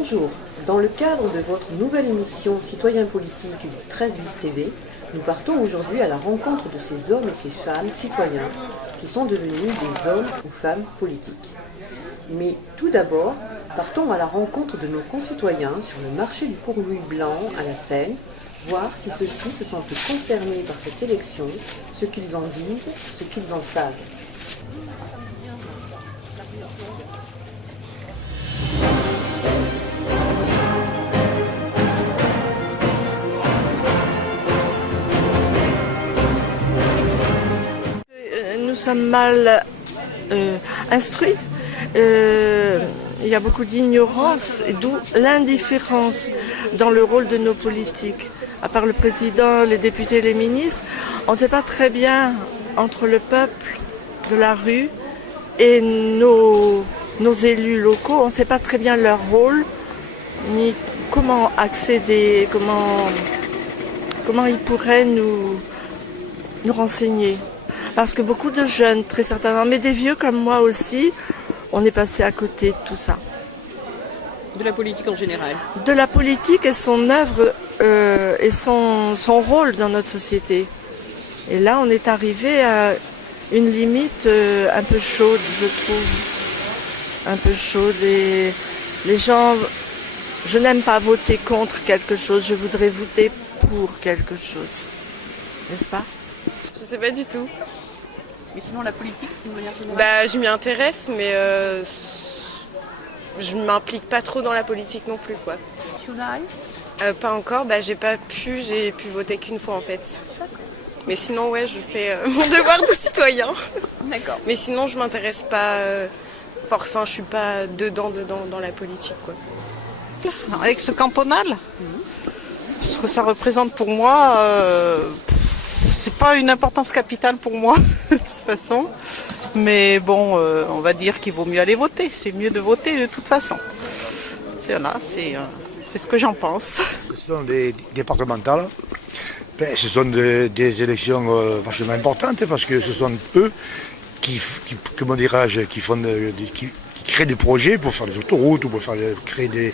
Bonjour, dans le cadre de votre nouvelle émission Citoyens politiques du 13 bis TV, nous partons aujourd'hui à la rencontre de ces hommes et ces femmes citoyens qui sont devenus des hommes ou femmes politiques. Mais tout d'abord, partons à la rencontre de nos concitoyens sur le marché du Courlouis Blanc à la Seine, voir si ceux-ci se sentent concernés par cette élection, ce qu'ils en disent, ce qu'ils en savent. Nous sommes mal instruits. Il y a beaucoup d'ignorance, et d'où l'indifférence dans le rôle de nos politiques. À part le président, les députés, les ministres, on ne sait pas très bien entre le peuple de la rue et nos élus locaux, on ne sait pas très bien leur rôle, ni comment accéder, comment ils pourraient nous renseigner. Parce que beaucoup de jeunes, très certainement, mais des vieux comme moi aussi, on est passé à côté de tout ça. De la politique en général. De la politique et son œuvre et son rôle dans notre société. Et là, on est arrivé à une limite un peu chaude, je trouve. Un peu chaude. Et les gens, je n'aime pas voter contre quelque chose, je voudrais voter pour quelque chose. N'est-ce pas ? Je sais pas du tout. Mais sinon, la politique, d'une manière générale. Je m'y intéresse, mais je m'implique pas trop dans la politique non plus, quoi. Pas encore. J'ai pu voter qu'une fois en fait. Mais sinon, ouais, je fais mon devoir de citoyen. D'accord. Mais sinon, je m'intéresse pas. Je suis pas dedans dans la politique, quoi. Ex-cantonal, ce que ça représente pour moi. C'est pas une importance capitale pour moi, de toute façon. Mais bon, on va dire qu'il vaut mieux aller voter. C'est mieux de voter de toute façon. C'est ce que j'en pense. Ce sont des départementales. Ce sont des élections vachement importantes parce que ce sont eux qui créent des projets pour faire des autoroutes ou pour créer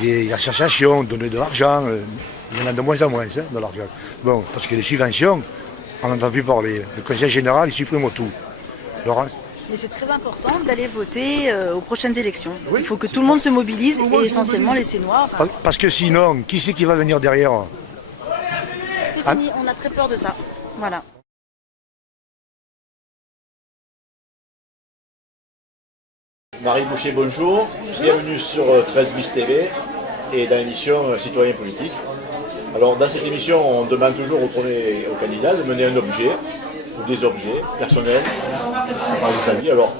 des associations, donner de l'argent. Il y en a de moins en moins, de l'argent. Bon, parce que les subventions, on n'entend plus parler. Le Conseil général, il supprime tout. Laurence ? Mais c'est très important d'aller voter aux prochaines élections. Oui, il faut que tout le monde se mobilise et essentiellement les Sénois. Parce que sinon, qui c'est qui va venir derrière ? C'est fini, on a très peur de ça. Voilà. Marie Boucher, bonjour. Bienvenue sur 13 bis TV et dans l'émission Citoyens politiques. Alors dans cette émission, on demande toujours au candidat de mener un objet ou des objets personnels à parler de sa vie. Alors,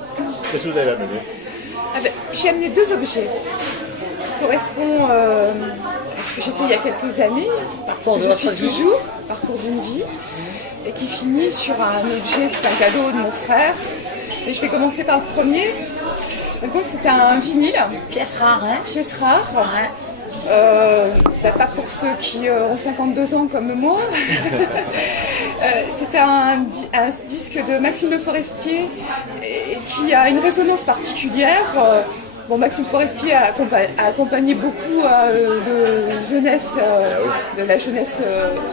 qu'est-ce que vous avez amené ? J'ai amené deux objets qui correspondent à ce que j'étais il y a quelques années, ce que je suis toujours, parcours d'une vie, et qui finit sur un objet, c'est un cadeau de mon frère. Et je vais commencer par le premier. Donc c'était un vinyle. Pièce rare, hein ? Pièce rare. Ouais. Pas pour ceux qui ont 52 ans comme moi. C'était un disque de Maxime Le Forestier qui a une résonance particulière. Maxime Forestier a accompagné beaucoup de jeunesse, de la jeunesse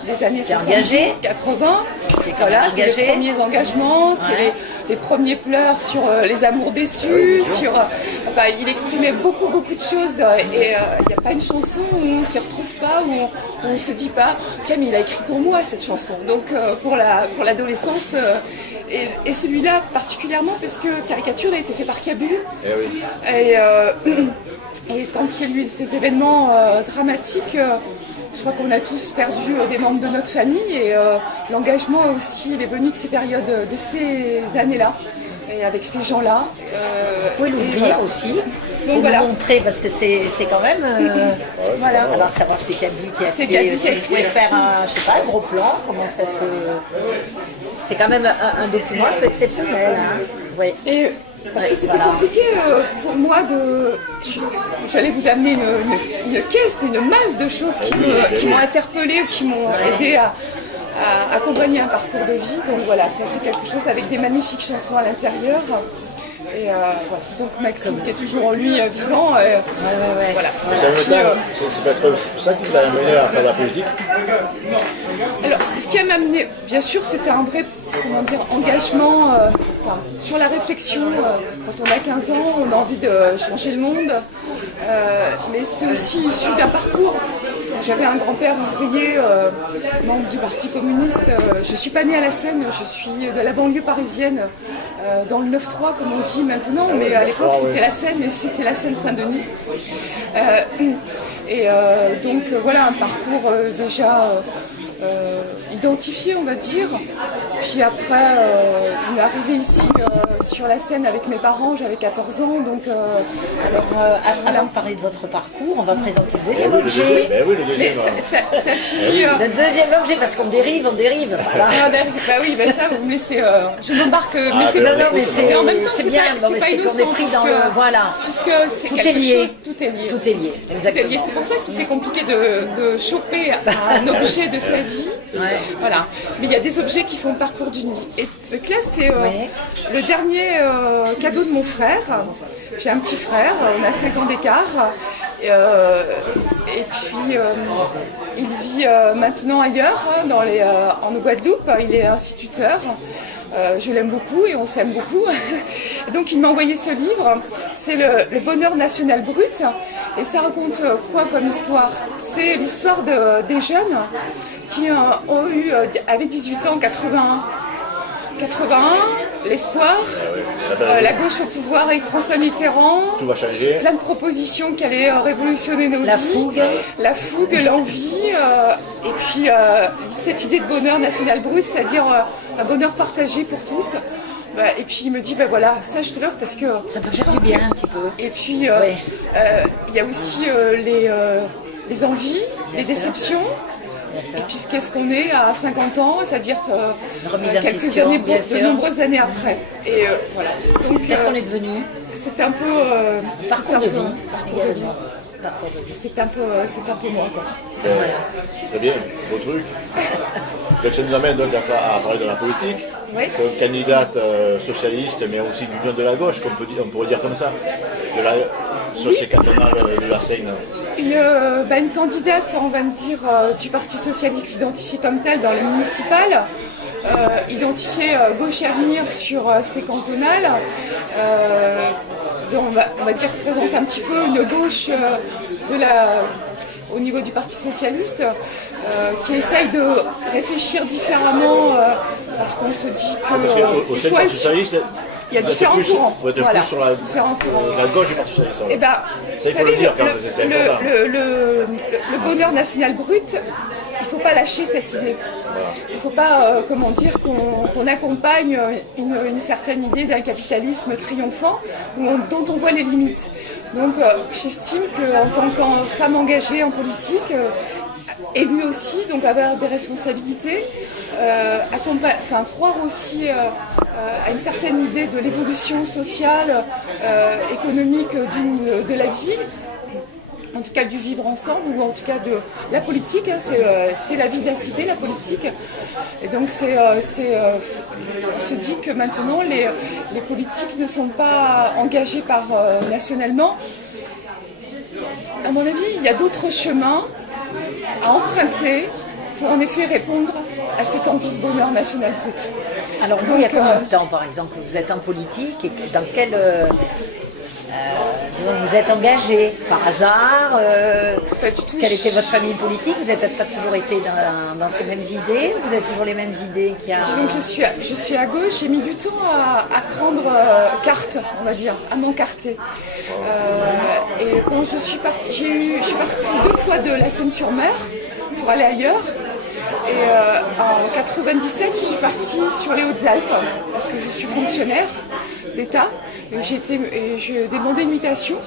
des années 70, 80. Voilà, c'est les premiers engagements, c'est les premiers pleurs sur les amours déçus, il exprimait beaucoup de choses et il n'y a pas une chanson où on ne s'y retrouve pas, où on ne se dit pas tiens mais il a écrit pour moi cette chanson. Donc pour l'adolescence et celui-là particulièrement parce que Caricature a été fait par Cabu. Et quand il y a eu ces événements dramatiques, je crois qu'on a tous perdu des membres de notre famille et l'engagement aussi il est venu de ces périodes, de ces années-là, et avec ces gens-là. Vous pouvez l'ouvrir aussi, donc, pour voilà. nous montrer, parce que c'est quand même... voilà. Alors savoir que c'est Cabu qui a fait, si vous pouvez faire un gros plan, comment ça se... C'est quand même un document un peu exceptionnel. Hein. Oui. Et parce que c'était compliqué pour moi j'allais vous amener une caisse, une malle de choses qui m'ont interpellée ou qui m'ont aidé à accompagner un parcours de vie. Donc voilà, ça c'est quelque chose avec des magnifiques chansons à l'intérieur. Et voilà. Donc Maxime qui est toujours lui vivant. Voilà. C'est peut-être ça qui t'a amené à faire la politique. Alors, ce qui m'a amené, bien sûr, c'était un vrai engagement sur la réflexion. Quand on a 15 ans, on a envie de changer le monde. Mais c'est aussi issu d'un parcours. J'avais un grand-père ouvrier, membre du Parti communiste. Je ne suis pas née à la Seine, je suis de la banlieue parisienne, dans le 9-3 comme on dit maintenant, mais à l'époque c'était la Seine et c'était la Seine-Saint-Denis. Donc voilà un parcours déjà identifié, on va dire. Puis après, on est arrivé ici sur la Seine avec mes parents, j'avais 14 ans. Donc, avant de parler de votre parcours, on va présenter le deuxième objet. Le deuxième objet, parce qu'on dérive. Voilà. Bah oui, ça, vous me laissez. Je m'embarque, mais c'est non, mais c'est en même temps, c'est bien, c'est pas innocent. On est pris dans le. Voilà. Puisque c'est tout quelque est lié. chose, tout est lié. Tout est lié, exactement. C'est pour ça que c'était compliqué de choper un objet de sa vie. Voilà. Mais il y a des objets qui font le parcours d'une vie. Et donc là, c'est le dernier cadeau de mon frère. J'ai un petit frère, on a 5 ans d'écart. Et puis, il vit maintenant ailleurs, en Guadeloupe. Il est instituteur. Je l'aime beaucoup et on s'aime beaucoup. Donc il m'a envoyé ce livre, c'est le Bonheur national brut. Et ça raconte quoi comme histoire? C'est l'histoire des jeunes qui avaient 18 ans en 81. L'espoir, la gauche au pouvoir avec François Mitterrand, tout va changer. Plein de propositions qui allaient révolutionner nos vies. La fougue, l'envie, et puis cette idée de bonheur national brut, c'est-à-dire un bonheur partagé pour tous. Et puis il me dit, voilà, ça je te l'offre parce que... Ça peut faire du bien un petit peu. Et puis il y a aussi les envies, les déceptions. Et puis qu'est-ce qu'on est à 50 ans, c'est-à-dire quelques années, de nombreuses années après. Et voilà. Donc qu'est-ce qu'on est devenu? C'est un peu parcours de vie. C'est un peu moi, quoi. Très bien, beau truc. Donc ça nous amène donc à parler de la politique. Oui. Comme candidate socialiste, mais aussi d'union de la gauche, on pourrait dire comme ça, sur ces cantonales de la Seine. Une candidate, on va me dire, du Parti socialiste identifiée comme telle dans les municipales, identifiée gauche et avenir sur ces cantonales. On va dire représente un petit peu une gauche au niveau du Parti socialiste. Qui essaye de réfléchir différemment parce qu'on se dit que parce qu'au sein du Parti socialiste, il y a différents courants. Vous êtes plus sur la gauche du Parti socialiste. Et ça, il faut le dire quand même, c'est important. Le bonheur national brut, il ne faut pas lâcher cette idée. Il ne faut pas, qu'on accompagne une certaine idée d'un capitalisme triomphant dont on voit les limites. Donc j'estime qu'en tant que femme engagée en politique, élue aussi, donc avoir des responsabilités, croire aussi à une certaine idée de l'évolution sociale, économique de la vie, en tout cas du vivre ensemble, ou en tout cas de la politique, c'est la vie de la cité, la politique. Et donc on se dit que maintenant les politiques ne sont pas engagées nationalement. À mon avis, il y a d'autres chemins à emprunter pour en effet répondre à cette envie de bonheur national brut. Alors vous, il y a combien de temps par exemple vous êtes en politique et dans quel... vous êtes engagé par hasard Quelle était votre famille politique? Vous n'avez peut-être pas toujours été dans ces mêmes idées? Vous avez toujours les mêmes idées qu'il y a... Disons que je suis à gauche, j'ai mis du temps à prendre carte, on va dire, à m'encarter. Et quand je suis partie, je suis partie 2 fois de la Seine-sur-Mer pour aller ailleurs. Et en 97, je suis partie sur les Hautes-Alpes parce que je suis fonctionnaire d'État. Et j'ai demandé une mutation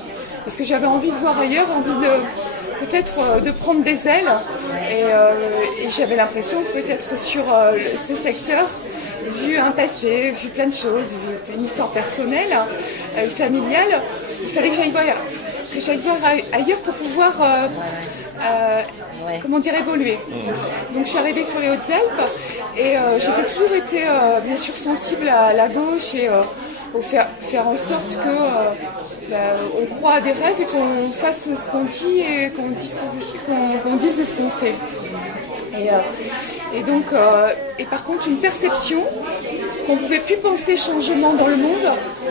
parce que j'avais envie de voir ailleurs, peut-être de prendre des ailes. Et j'avais l'impression que peut-être sur ce secteur, vu un passé, vu plein de choses, vu une histoire personnelle, familiale, il fallait que j'aille voir ailleurs pour pouvoir évoluer. Donc je suis arrivée sur les Hautes-Alpes et j'ai toujours été bien sûr sensible à la gauche et faut faire en sorte que on croit à des rêves et qu'on fasse ce qu'on dit et qu'on dise ce qu'on fait. Et par contre, une perception qu'on ne pouvait plus penser changement dans le monde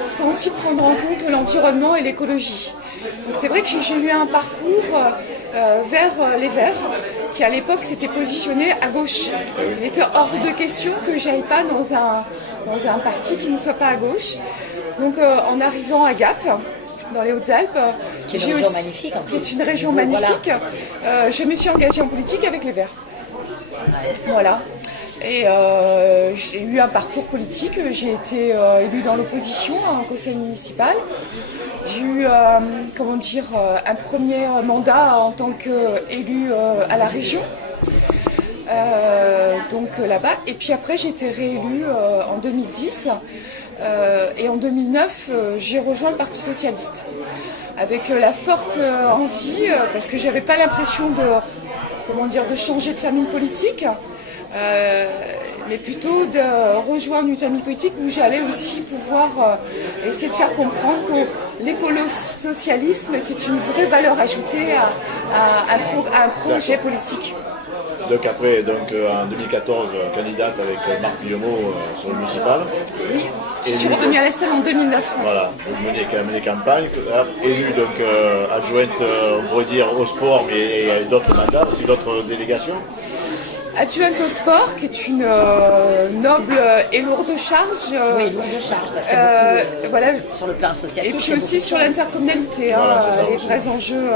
sans aussi prendre en compte l'environnement et l'écologie. Donc c'est vrai que j'ai eu un parcours vers les Verts, qui à l'époque s'était positionné à gauche. Il était hors de question que je n'aille pas dans un parti qui ne soit pas à gauche. Donc en arrivant à Gap, dans les Hautes-Alpes, qui est une région magnifique, qui est une région magnifique, je me suis engagée en politique avec les Verts. Voilà. Et j'ai eu un parcours politique, j'ai été élue dans l'opposition en conseil municipal. J'ai eu un premier mandat en tant qu'élue à la région, donc là-bas. Et puis après j'ai été réélue en 2010 et en 2009 j'ai rejoint le Parti socialiste avec la forte envie, parce que j'avais pas l'impression de changer de famille politique. Mais plutôt de rejoindre une famille politique où j'allais aussi pouvoir essayer de faire comprendre que l'écolo-socialisme était une vraie valeur ajoutée à un projet politique. Donc après, en 2014, candidate avec Marc Guillemot sur le municipal. Oui, je suis revenue à la scène en 2009. Voilà, vous menez campagne, élue adjointe, on pourrait dire, au sport, mais d'autres mandats, aussi d'autres délégations. Adjointe au sport, qui est une noble et lourde charge. Oui, lourde charge, parce qu'il y a beaucoup voilà, sur le plan associatif. Et puis aussi sur l'intercommunalité, voilà, les vrais enjeux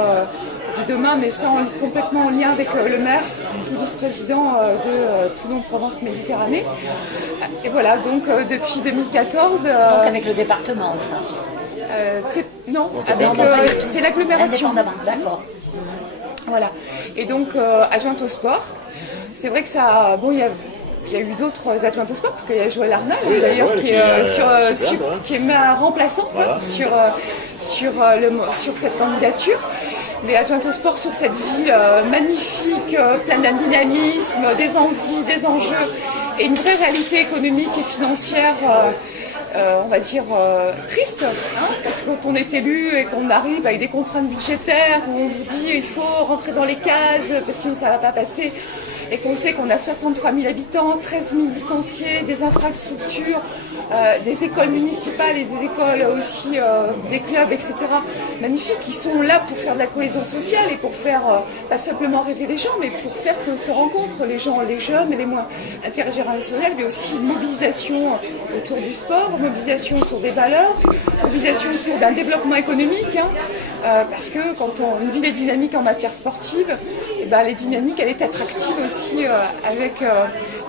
de demain, mais ça complètement en lien avec le maire, qui est vice-président de Toulon-Provence-Méditerranée. Et voilà, donc depuis 2014... Donc avec le département, ça non, c'est l'agglomération. Indépendamment, d'accord. Voilà, et donc adjointe au sport. C'est vrai que ça, il y a eu d'autres adjointes au sport, parce qu'il y a Joël Arnal, d'ailleurs, qui est ma remplaçante, voilà, sur cette candidature. Mais adjointe au sport sur cette ville magnifique, pleine d'un dynamisme, des envies, des enjeux, et une vraie réalité économique et financière, on va dire, triste, parce que quand on est élu et qu'on arrive avec des contraintes budgétaires, où on vous dit il faut rentrer dans les cases, parce que sinon ça ne va pas passer, et qu'on sait qu'on a 63 000 habitants, 13 000 licenciés, des infrastructures, des écoles municipales et des écoles aussi, des clubs, etc. magnifiques, qui sont là pour faire de la cohésion sociale et pour faire, pas simplement rêver les gens, mais pour faire que se rencontrent les gens, les jeunes et les moins intergénérationnels, mais aussi une mobilisation autour du sport, mobilisation autour des valeurs, mobilisation autour d'un développement économique, parce que quand une ville est dynamique en matière sportive, les dynamiques, elle est attractive aussi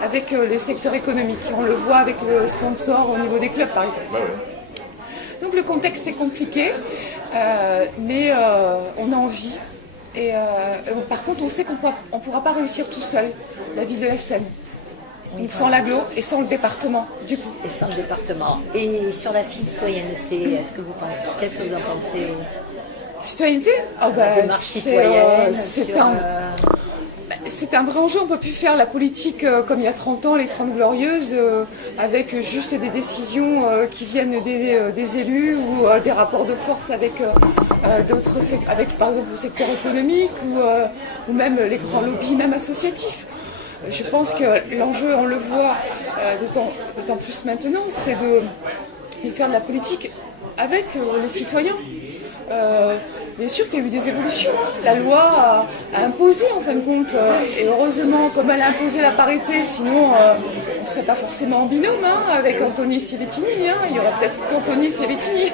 avec le secteur économique. On le voit avec le sponsor au niveau des clubs, par exemple. Bah ouais. Donc le contexte est compliqué, mais on a envie. Et par contre, on sait qu'on ne pourra pas réussir tout seul, la ville de la Seine. Donc sans l'agglo et sans le département, du coup. Et sans le département. Et sur la citoyenneté, qu'est-ce que vous en pensez? Citoyenneté, c'est un vrai enjeu. On ne peut plus faire la politique comme il y a 30 ans, les 30 Glorieuses, avec juste des décisions qui viennent des élus ou des rapports de force avec par exemple le secteur économique ou même les grands lobbies, même associatifs. Je pense que l'enjeu, on le voit d'autant plus maintenant, c'est de faire de la politique avec les citoyens. Bien sûr qu'il y a eu des évolutions. La loi a imposé en fin de compte, et heureusement, comme elle a imposé la parité, sinon on ne serait pas forcément en binôme avec Anthony Sievettini. Il y aurait peut-être qu'Anthony Sievettini.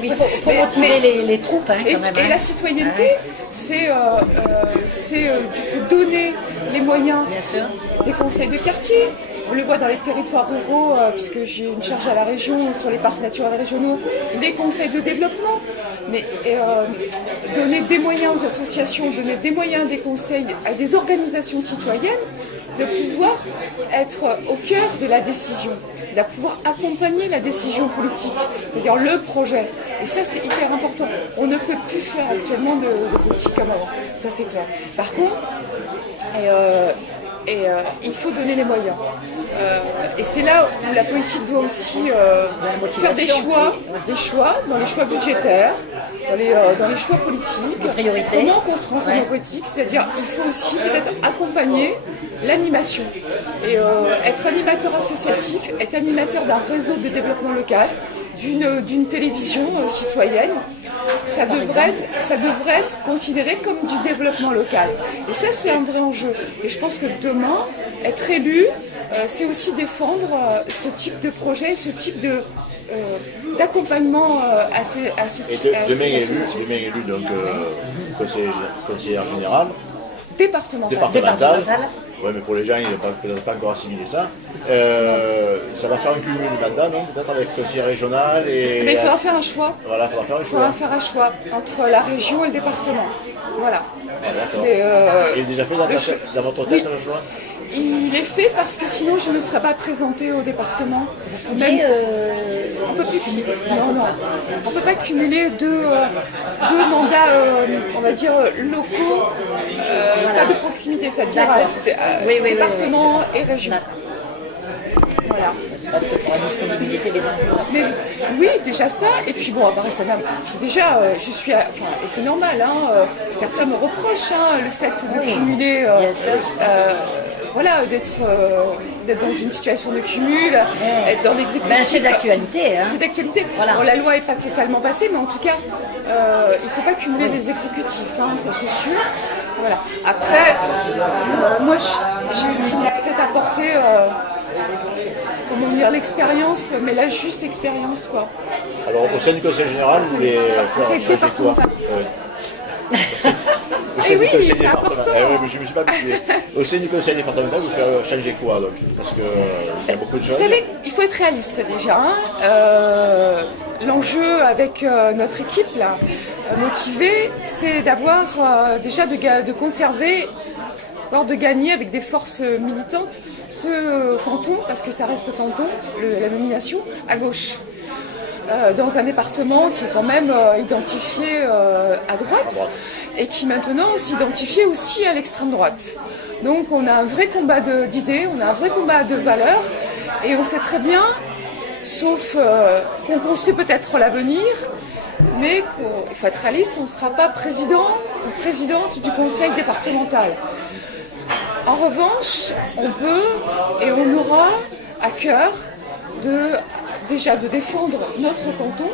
Il faut motiver les troupes quand même. Et la citoyenneté, c'est du coup donner les moyens des conseils de quartier. On le voit dans les territoires ruraux, puisque j'ai une charge à la région sur les parcs naturels régionaux, les conseils de développement. Mais donner des moyens aux associations, donner des moyens, des conseils à des organisations citoyennes, de pouvoir être au cœur de la décision, de pouvoir accompagner la décision politique, c'est-à-dire le projet. Et ça, c'est hyper important. On ne peut plus faire actuellement de politique comme avant. Ça, c'est clair. Par contre, il faut donner les moyens. Et c'est là où la politique doit aussi faire des choix dans les choix budgétaires, dans les choix politiques. Priorité. Comment construire nos politiques, c'est-à-dire il faut aussi peut-être accompagner l'animation. Et être animateur associatif, être animateur d'un réseau de développement local, d'une télévision citoyenne, ça devrait être considéré comme du développement local. Et ça, c'est un vrai enjeu. Et je pense que demain, être élu, c'est aussi défendre ce type de projet, ce type d'accompagnement à ce type de... Demain élu, donc conseillère générale. Départementale. Oui, mais pour les gens, ils n'ont peut-être pas encore assimilé ça. Ça va faire un cumul de mandat, non? Peut-être avec conseiller régional et... Mais il faudra faire un choix. Voilà, il faudra faire un choix. Il faudra faire un choix entre la région et le département. Voilà. Ah, d'accord. Il est déjà fait dans votre tête, le choix? Il est fait parce que sinon je ne me serais pas présentée au département. On peut plus cumuler. Non. On peut pas cumuler deux mandats, on va dire locaux, pas de proximité, c'est-à-dire département et région. Voilà. C'est parce que pour la disponibilité des enjeux. Mais oui, déjà ça, et puis bon, après ça puis déjà, je suis, et c'est normal, certains me reprochent le fait de cumuler, d'être dans une situation de cumul, être dans l'exécutif. C'est d'actualité. C'est d'actualité. Voilà. Bon, la loi n'est pas totalement passée, mais en tout cas, il ne faut pas cumuler les exécutifs, ça c'est sûr. Voilà. Après, moi, j'estime peut-être apporter l'expérience, mais la juste expérience, quoi. Alors, au sein du conseil général, vous voulez faire changer quoi? Au sein du conseil départemental. Je ne me suis pas habitué. Au sein du conseil départemental, vous faire changer quoi, donc? Parce qu'il y a beaucoup de choses. Vous savez, il faut être réaliste déjà. L'enjeu avec notre équipe, là, motivée, c'est d'avoir déjà de conserver, voire de gagner avec des forces militantes ce canton, parce que ça reste canton, la nomination, à gauche. Dans un département qui est quand même identifié à droite et qui maintenant s'identifie aussi à l'extrême droite. Donc on a un vrai combat d'idées, on a un vrai combat de valeurs et on sait très bien, sauf qu'on construit peut-être l'avenir, mais qu'il faut être réaliste, on ne sera pas président ou présidente du conseil départemental. En revanche, on peut et on aura à cœur déjà de défendre notre canton,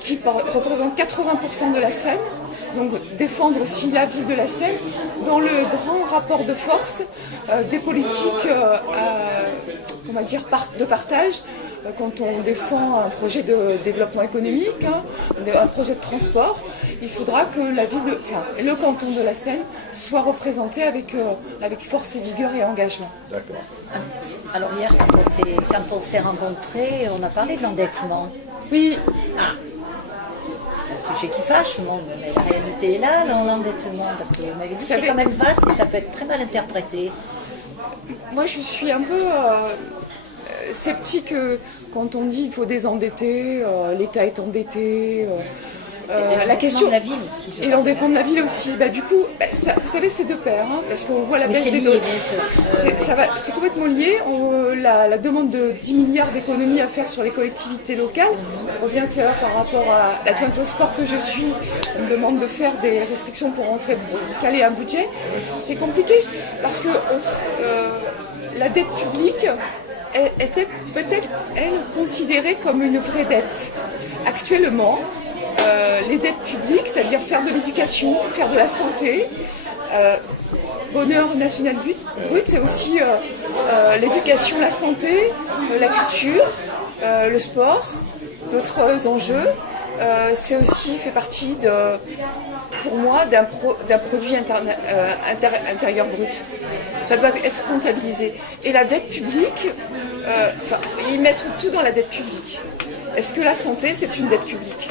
qui représente 80% de la Seine, donc défendre aussi la ville de la Seine dans le grand rapport de force des politiques de partage. Quand on défend un projet de développement économique, un projet de transport, il faudra que le canton de la Seine soit représenté avec force et vigueur et engagement. D'accord. Alors hier, quand on s'est rencontrés, on a parlé de l'endettement. Oui. C'est un sujet qui fâche, mais la réalité est là, l'endettement, parce que vous m'avez dit c'est quand même vaste et ça peut être très mal interprété. Moi, je suis un peu sceptique quand on dit qu'il faut désendetter, l'État est endetté. La question de la ville aussi. Et l'endettement de la ville aussi. Du coup, vous savez, c'est de pair, parce qu'on voit la baisse des dons. C'est complètement lié. La demande de 10 milliards d'économies à faire sur les collectivités locales. On revient tout à l'heure par rapport à l'adjointe au sport que je suis. On me demande de faire des restrictions pour caler un budget. C'est compliqué parce que la dette publique était peut-être, elle, considérée comme une vraie dette. Actuellement, les dettes publiques, c'est-à-dire faire de l'éducation, faire de la santé, bonheur national brut, c'est aussi l'éducation, la santé, la culture, le sport, d'autres enjeux. C'est aussi fait partie pour moi d'un produit intérieur brut. Ça doit être comptabilisé. Et la dette publique, ils mettent tout dans la dette publique. Est-ce que la santé, c'est une dette publique?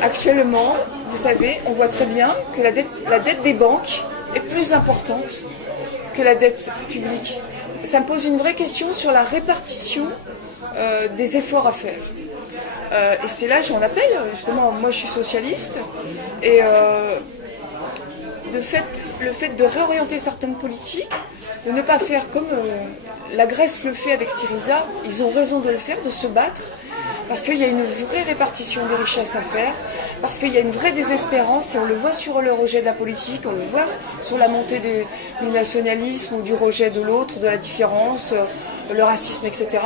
Actuellement, vous savez, on voit très bien que la dette des banques est plus importante que la dette publique. Ça me pose une vraie question sur la répartition des efforts à faire. Et c'est là, j'en appelle, justement, moi je suis socialiste, et le fait de réorienter certaines politiques de ne pas faire comme la Grèce le fait avec Syriza. Ils ont raison de le faire, de se battre, parce qu'il y a une vraie répartition des richesses à faire, parce qu'il y a une vraie désespérance, et on le voit sur le rejet de la politique, on le voit sur la montée du nationalisme ou du rejet de l'autre, de la différence, le racisme, etc.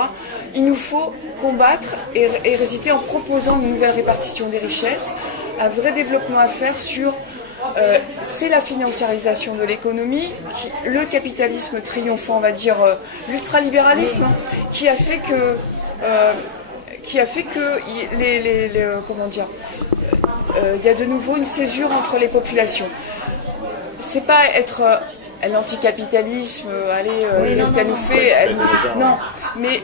Il nous faut combattre et résister en proposant une nouvelle répartition des richesses, un vrai développement à faire sur... c'est la financiarisation de l'économie, le capitalisme triomphant, on va dire l'ultralibéralisme, qui a fait que comment dire, il y a de nouveau une césure entre les populations. C'est pas être l'anticapitalisme, qu'est-ce qu'elle nous fait, non, mais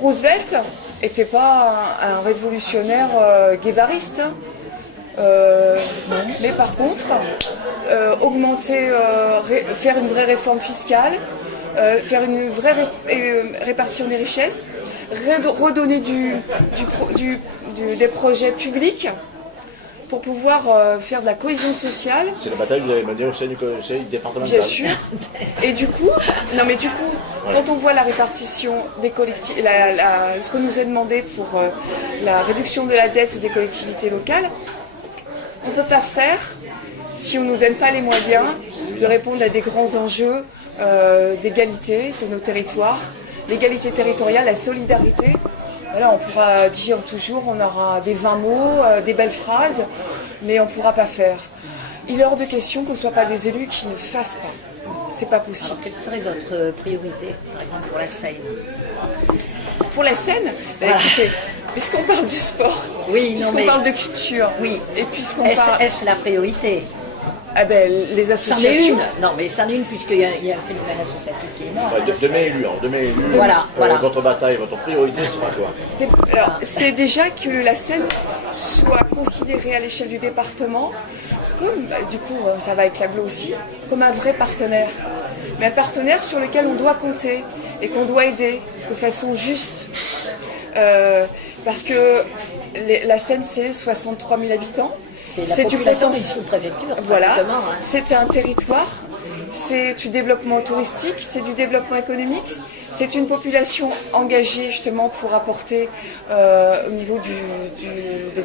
Roosevelt n'était pas un révolutionnaire guévariste. Mais par contre, faire une vraie réforme fiscale, faire une vraie répartition des richesses, redonner des projets publics pour pouvoir faire de la cohésion sociale. C'est la bataille que vous avez menée au sein du conseil départemental. Bien sûr. Et du coup, quand on voit la répartition des collectivités, ce que nous est demandé pour la réduction de la dette des collectivités locales, on ne peut pas faire si on ne nous donne pas les moyens de répondre à des grands enjeux d'égalité de nos territoires, l'égalité territoriale, la solidarité. Voilà, on pourra dire toujours, on aura des 20 mots, des belles phrases, mais on ne pourra pas faire. Il est hors de question qu'on ne soit pas des élus qui ne fassent pas. C'est pas possible. Alors, quelle serait votre priorité, par exemple, pour la Seine? Pour la Seine, écoutez, puisqu'on parle du sport, puisqu'on parle de culture, et puisqu'on parle... Est-ce la priorité? Les associations... Non, mais c'en est une, puisqu'il y a un phénomène associatif qui est énorme. Demain élu, voilà. Votre bataille, votre priorité sera quoi? Alors, c'est déjà que la Seine soit considérée à l'échelle du département comme, du coup, ça va avec l'Aglo aussi, comme un vrai partenaire. Mais un partenaire sur lequel on doit compter et qu'on doit aider de façon juste. Parce que la Seine, c'est 63 000 habitants. C'est du potentiel. Voilà, c'est un territoire, c'est du développement touristique, c'est du développement économique, c'est une population engagée justement pour apporter au niveau de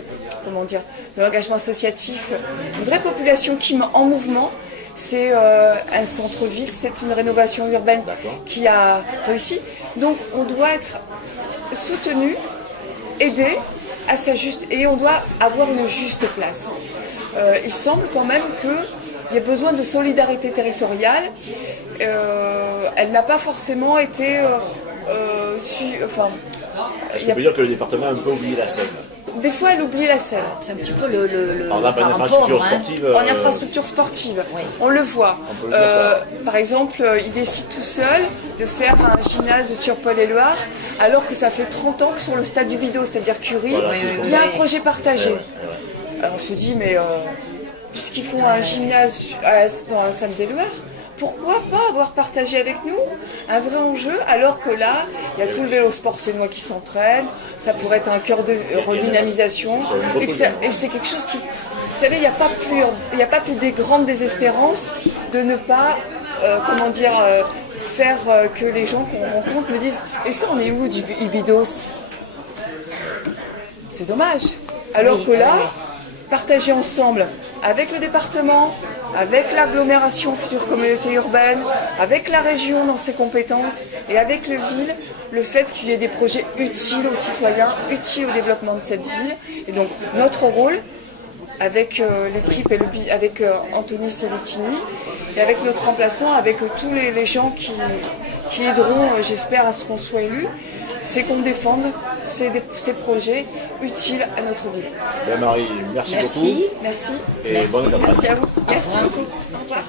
l'engagement associatif, une vraie population en mouvement. C'est un centre-ville, c'est une rénovation urbaine qui a réussi. Donc on doit être soutenu, aidé à sa juste, et on doit avoir une juste place. Il semble quand même qu'il y a besoin de solidarité territoriale. Elle n'a pas forcément été... Est-ce qu'on peut dire que le département a un peu oublié la Seine? Des fois, elle oublie la Seine. C'est un petit peu le en infrastructure sportive. En infrastructure sportive, on le voit. Par exemple, il décide tout seul de faire un gymnase sur Paul-et-Loire, alors que ça fait 30 ans que sur le stade du Bido, c'est-à-dire Curie, il y a un projet partagé. Alors on se dit, mais puisqu'ils font un gymnase dans la salle des Loirs, pourquoi pas avoir partagé avec nous un vrai enjeu, alors que là, il y a tout le vélo sport sénois qui s'entraîne, ça pourrait être un cœur de redynamisation, et c'est quelque chose qui... Vous savez, il n'y a pas plus des grandes désespérances de ne pas, faire que les gens qu'on rencontre me disent « Et ça, on est où du Ibidos ?» C'est dommage. Alors que là, partager ensemble avec le département, avec l'agglomération future communauté urbaine, avec la région dans ses compétences et avec le ville, le fait qu'il y ait des projets utiles aux citoyens, utiles au développement de cette ville. Et donc notre rôle, avec l'équipe et avec Anthony Savettini et avec notre remplaçant, avec tous les gens qui aideront, j'espère, à ce qu'on soit élu, c'est qu'on défende ces projets utiles à notre ville. Marie, merci beaucoup. Merci. Et bonne campagne. Merci à vous. Merci beaucoup. Au revoir.